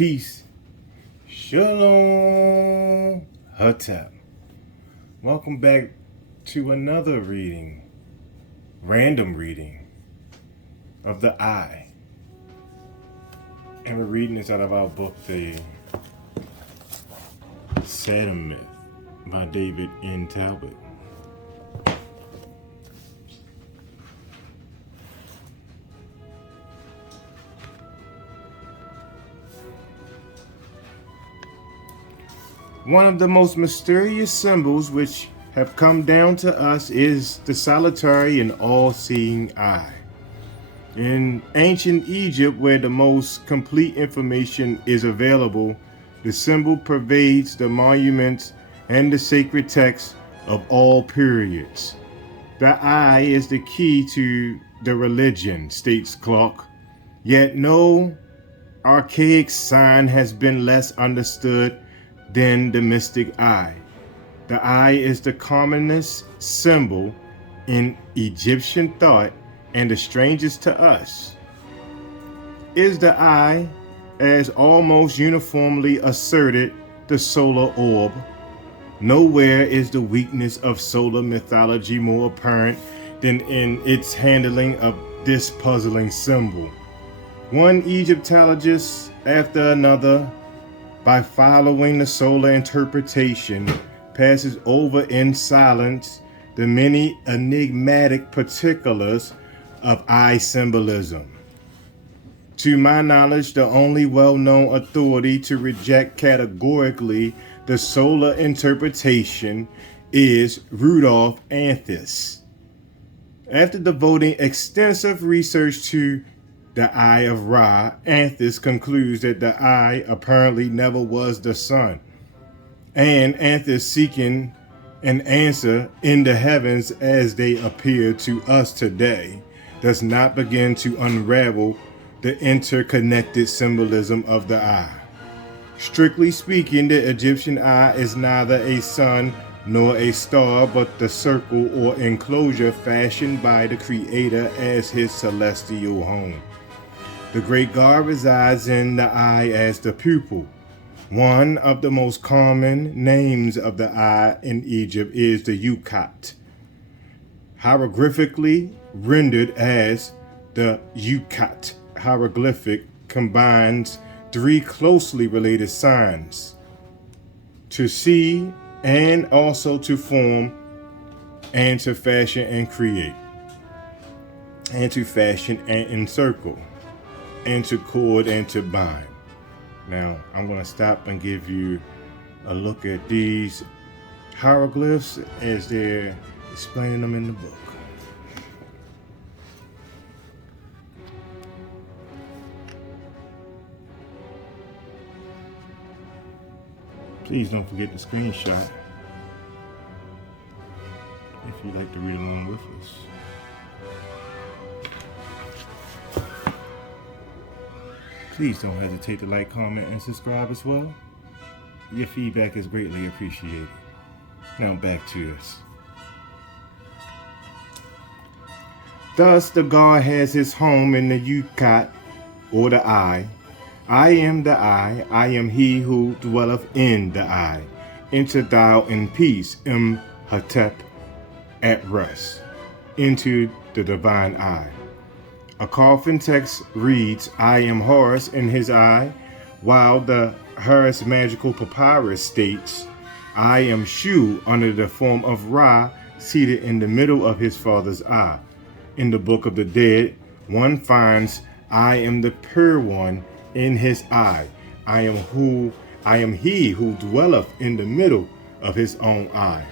Peace. Shalom. Hatap. Welcome back to another random reading of the I. And we're reading this out of our book, The Saturn Myth by David N. Talbot. One of the most mysterious symbols which have come down to us is the solitary and all-seeing eye. In ancient Egypt, where the most complete information is available, the symbol pervades the monuments and the sacred texts of all periods. The eye is the key to the religion, states Clark. Yet no archaic sign has been less understood than the mystic eye. The eye is the commonest symbol in Egyptian thought and the strangest to us. Is the eye, as almost uniformly asserted, the solar orb? Nowhere is the weakness of solar mythology more apparent than in its handling of this puzzling symbol. One Egyptologist after another, by following the solar interpretation, passes over in silence the many enigmatic particulars of eye symbolism. To my knowledge, the only well-known authority to reject categorically the solar interpretation is Rudolf Anthis. After devoting extensive research to the Eye of Ra, Anthis concludes that the eye apparently never was the sun. And Anthis, seeking an answer in the heavens as they appear to us today, does not begin to unravel the interconnected symbolism of the eye. Strictly speaking, the Egyptian eye is neither a sun nor a star, but the circle or enclosure fashioned by the Creator as his celestial home. The great God resides in the eye as the pupil. One of the most common names of the eye in Egypt is the Yukat, hieroglyphically rendered as the Yukat. Hieroglyphic combines three closely related signs: to see, and also to form, and to fashion and create, and to fashion and encircle, and to cord and to bind. Now, I'm going to stop and give you a look at these hieroglyphs as they're explaining them in the book. Please don't forget to screenshot if you'd like to read along with us. Please don't hesitate to like, comment, and subscribe as well. Your feedback is greatly appreciated. Now back to us. Thus, the God has his home in the Yukat, or the eye. I am the eye, I am he who dwelleth in the eye. Enter thou in peace, Imhotep, at rest, into the divine eye. A coffin text reads, I am Horus in his eye, while the Horus magical papyrus states, I am Shu under the form of Ra, seated in the middle of his father's eye. In the Book of the Dead, one finds, I am the pure one in his eye. I am he who dwelleth in the middle of his own eye.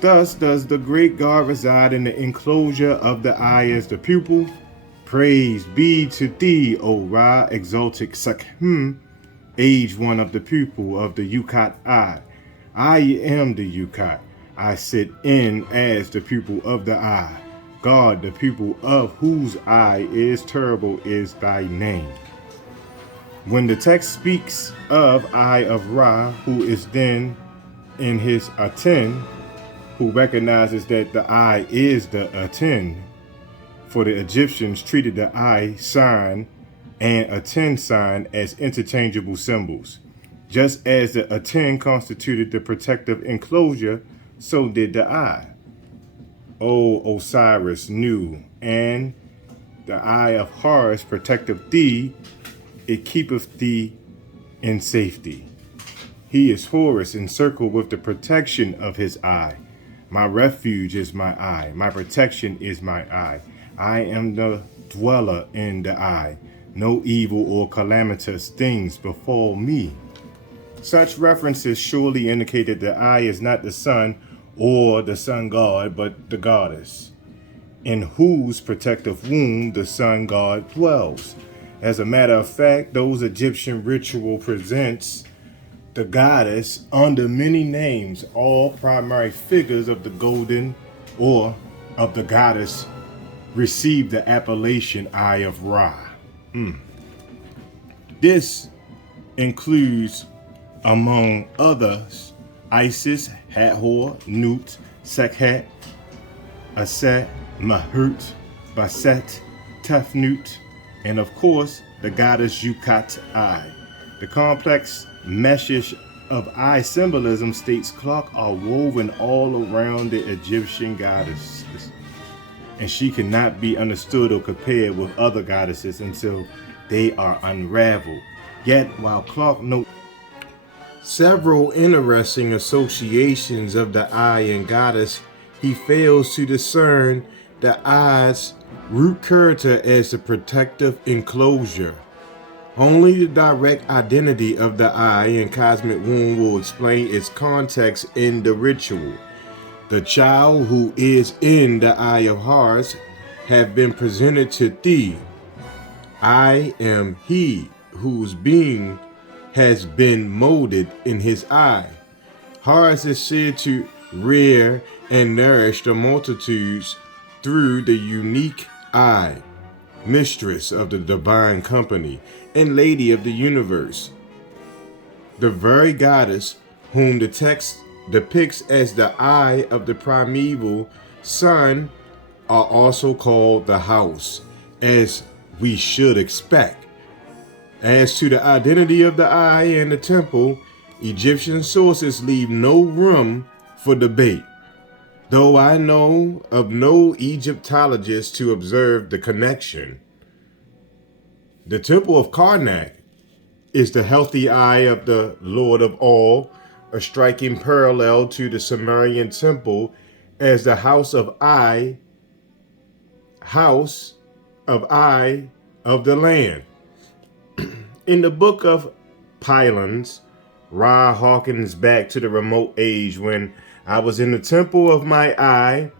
Thus does the great God reside in the enclosure of the eye as the pupil. Praise be to thee, O Ra, exalted Sakhm, age one of the pupil of the Yukat eye. I am the Yukat. I sit in as the pupil of the eye. God, the pupil of whose eye is terrible, is thy name. When the text speaks of Eye of Ra, who is then in his Aten, who recognizes that the eye is the Aten, for the Egyptians treated the eye sign and a 10 sign as interchangeable symbols. Just as the A10 constituted the protective enclosure, so did the eye. O Osiris knew, and the eye of Horus protecteth thee, it keepeth thee in safety. He is Horus encircled with the protection of his eye. My refuge is my eye. My protection is my eye. I am the dweller in the eye. No evil or calamitous things befall me. Such references surely indicate that the eye is not the sun or the sun god, but the goddess, in whose protective womb the sun god dwells. As a matter of fact, those Egyptian ritual presents the goddess under many names, all primary figures of the golden or of the goddess received the appellation Eye of Ra. This includes, among others, Isis, Hathor, Nut, Sekhet, Aset, Mahut, Baset, Tefnut, and of course, the goddess Yukat Eye. The complex meshes of eye symbolism states clock are woven all around the Egyptian goddesses, and she cannot be understood or compared with other goddesses until they are unraveled. Yet, while Clark notes several interesting associations of the eye and goddess, he fails to discern the eye's root character as the protective enclosure. Only the direct identity of the eye and cosmic womb will explain its context in the ritual. The child who is in the eye of Horus have been presented to thee. I am he whose being has been molded in his eye. Horus is said to rear and nourish the multitudes through the unique eye, mistress of the divine company and lady of the universe. The very goddess whom the text depicts as the eye of the primeval sun are also called the house, as we should expect. As to the identity of the eye and the temple, Egyptian sources leave no room for debate, though I know of no Egyptologist to observe the connection. The temple of Karnak is the healthy eye of the Lord of all, a striking parallel to the Sumerian temple as the house of Eye of the land. In the book of Pylons, Ra harkens back to the remote age when I was in the temple of my eye,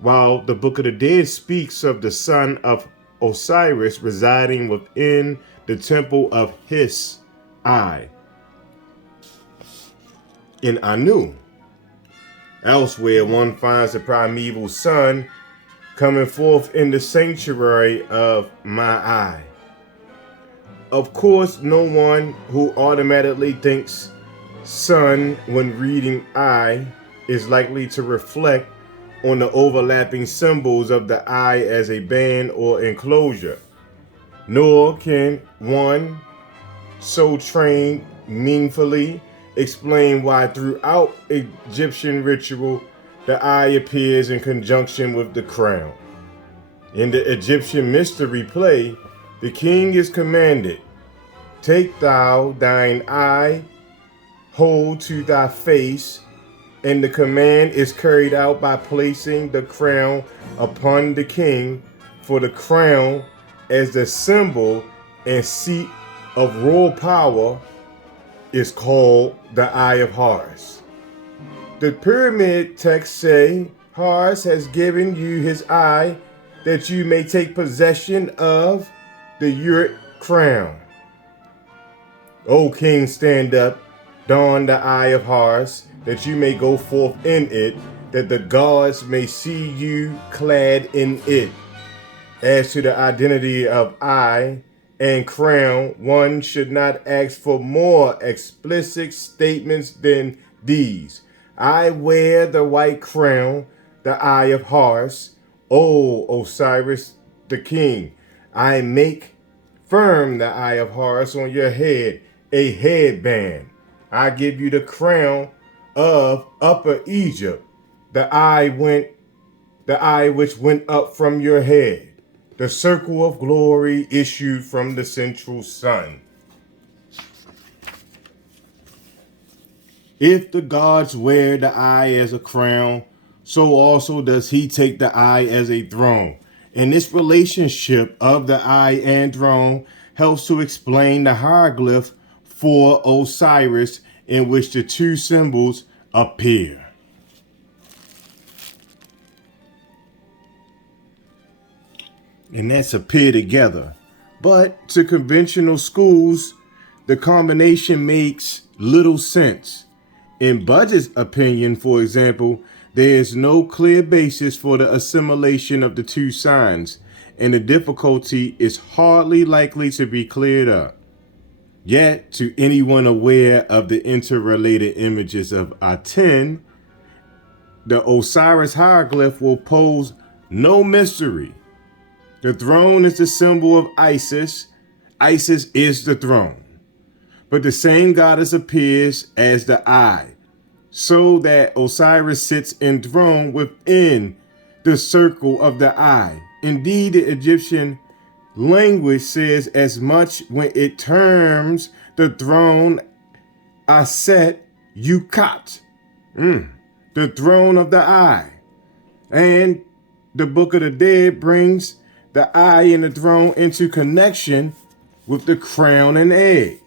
while the book of the Dead speaks of the son of Osiris residing within the temple of his eye in Anu. Elsewhere, one finds the primeval sun coming forth in the sanctuary of my eye. Of course, no one who automatically thinks sun when reading eye is likely to reflect on the overlapping symbols of the eye as a band or enclosure. Nor can one so trained meaningfully explain why throughout Egyptian ritual the eye appears in conjunction with the crown. In the Egyptian mystery play, the king is commanded, "Take thou thine eye, hold to thy face," and the command is carried out by placing the crown upon the king, for the crown, as the symbol and seat of royal power, is called the Eye of Horus. The pyramid texts say, Horus has given you his eye that you may take possession of the Uric crown. O king, stand up, don the Eye of Horus, that you may go forth in it, that the gods may see you clad in it. As to the identity of eye and crown, one should not ask for more explicit statements than these. I wear the white crown, the Eye of Horus, O Osiris the king. I make confirm the eye of Horus on your head, a headband. I give you the crown of Upper Egypt, the eye which went up from your head, the circle of glory issued from the central sun. If the gods wear the eye as a crown, so also does he take the eye as a throne. And this relationship of the eye and throne helps to explain the hieroglyph for Osiris, in which the two symbols appear. And that's appear together. But to conventional schools, the combination makes little sense. In Budge's opinion, for example, there is no clear basis for the assimilation of the two signs, and the difficulty is hardly likely to be cleared up. Yet, to anyone aware of the interrelated images of Aten, the Osiris hieroglyph will pose no mystery. The throne is the symbol of Isis. Isis is the throne. But the same goddess appears as the eye, so that Osiris sits enthroned within the circle of the eye. Indeed, the Egyptian language says as much when it terms the throne Aset Yukat, the throne of the eye. And the Book of the Dead brings the eye and the throne into connection with the crown and egg.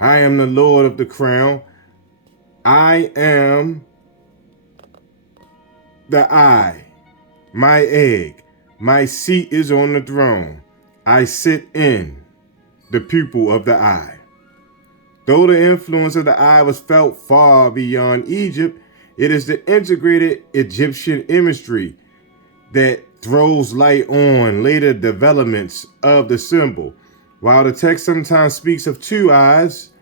I am the Lord of the crown. I am the eye, my egg. My seat is on the throne. I sit in the pupil of the eye. Though the influence of the eye was felt far beyond Egypt, it is the integrated Egyptian imagery that throws light on later developments of the symbol. While the text sometimes speaks of two eyes,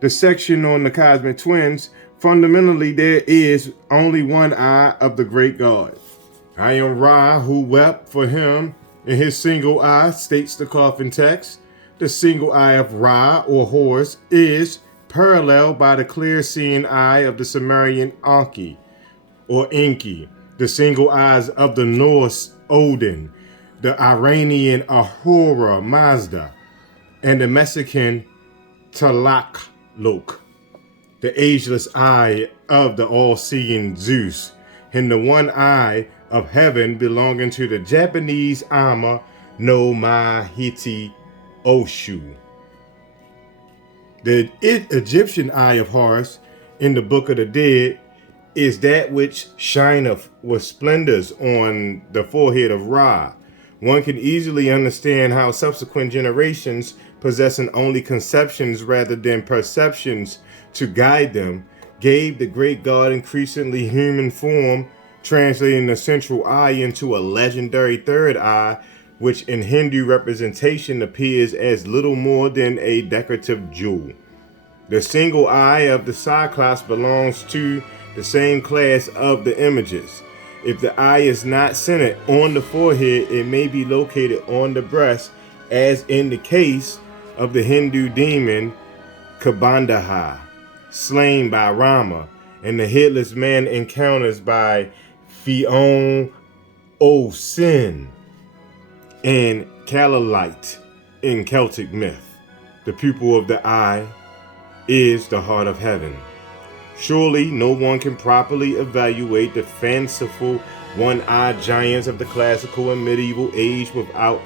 the section on the cosmic twins, fundamentally there is only one eye of the great God. I am Ra, who wept for him in his single eye, states the coffin text. The single eye of Ra, or Horus, is paralleled by the clear-seeing eye of the Sumerian Anki, or Enki, the single eyes of the Norse Odin, the Iranian Ahura Mazda, and the Mexican Tlaloc, the ageless eye of the all-seeing Zeus, and the one eye of heaven belonging to the Japanese Ama no Mahiti Oshu. The Egyptian eye of Horus in the Book of the Dead is that which shineth with splendors on the forehead of Ra. One can easily understand how subsequent generations, possessing only conceptions rather than perceptions to guide them, gave the great god increasingly human form, translating the central eye into a legendary third eye, which in Hindu representation appears as little more than a decorative jewel. The single eye of the Cyclops belongs to the same class of the images. If the eye is not centered on the forehead, it may be located on the breast, as in the case of the Hindu demon Kabandaha, slain by Rama, and the headless man encounters by Fion Sin and Calalite in Celtic myth. The pupil of the eye is the heart of heaven. Surely no one can properly evaluate the fanciful one-eyed giants of the classical and medieval age without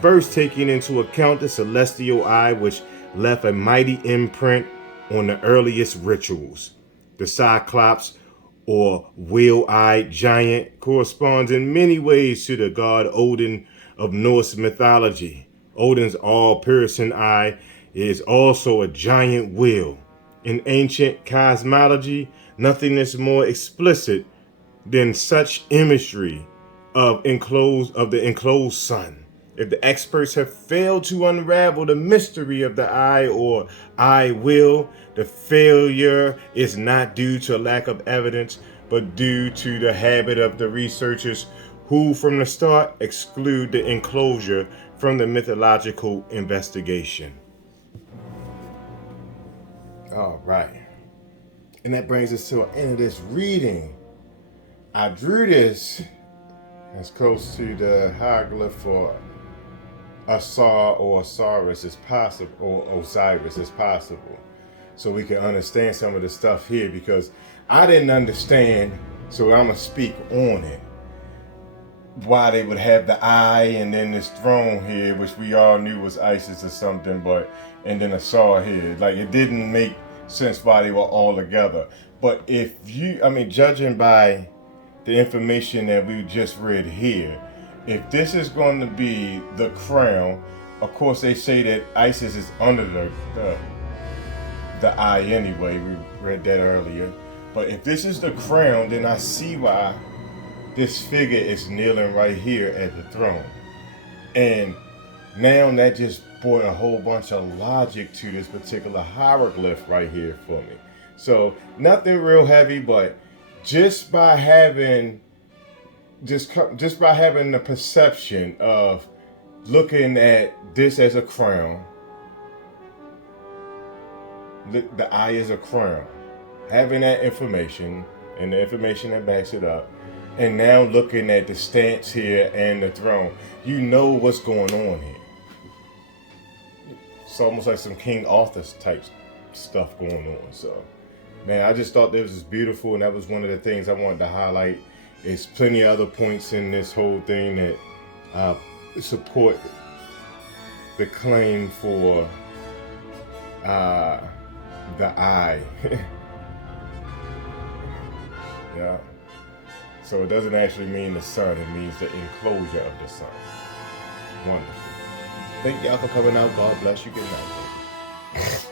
first taking into account the celestial eye, which left a mighty imprint on the earliest rituals. The Cyclops, or wheel-eyed giant, corresponds in many ways to the god Odin of Norse mythology. Odin's all-piercing eye is also a giant wheel. In ancient cosmology, nothing is more explicit than such imagery of the enclosed sun. If the experts have failed to unravel the mystery of the eye or eye wheel, the failure is not due to a lack of evidence, but due to the habit of the researchers who from the start exclude the enclosure from the mythological investigation. All right. And that brings us to the end of this reading. I drew this as close to the hieroglyph for Asar or Osiris as possible, or Osiris as possible, so we can understand some of the stuff here, because I didn't understand, so I'm going to speak on it. Why they would have the eye and then this throne here, which we all knew was Isis or something, and then Asar here. Like, it didn't make sense why they were all together. But judging by the information that we just read here, if this is going to be the crown, of course they say that Isis is under the eye anyway. We read that earlier. But if this is the crown, then I see why this figure is kneeling right here at the throne. And now that just brought a whole bunch of logic to this particular hieroglyph right here for me. So nothing real heavy, but just by having the perception of looking at this as a crown, the eye is a crown, having that information and the information that backs it up, and now looking at the stance here and the throne, you know what's going on here. It's almost like some King Arthur type stuff going on. So, man, I just thought this was beautiful, and that was one of the things I wanted to highlight. There's plenty of other points in this whole thing that support the claim for the eye. Yeah. So it doesn't actually mean the sun, it means the enclosure of the sun. Wonderful. Thank y'all for coming out. God bless you. Good night.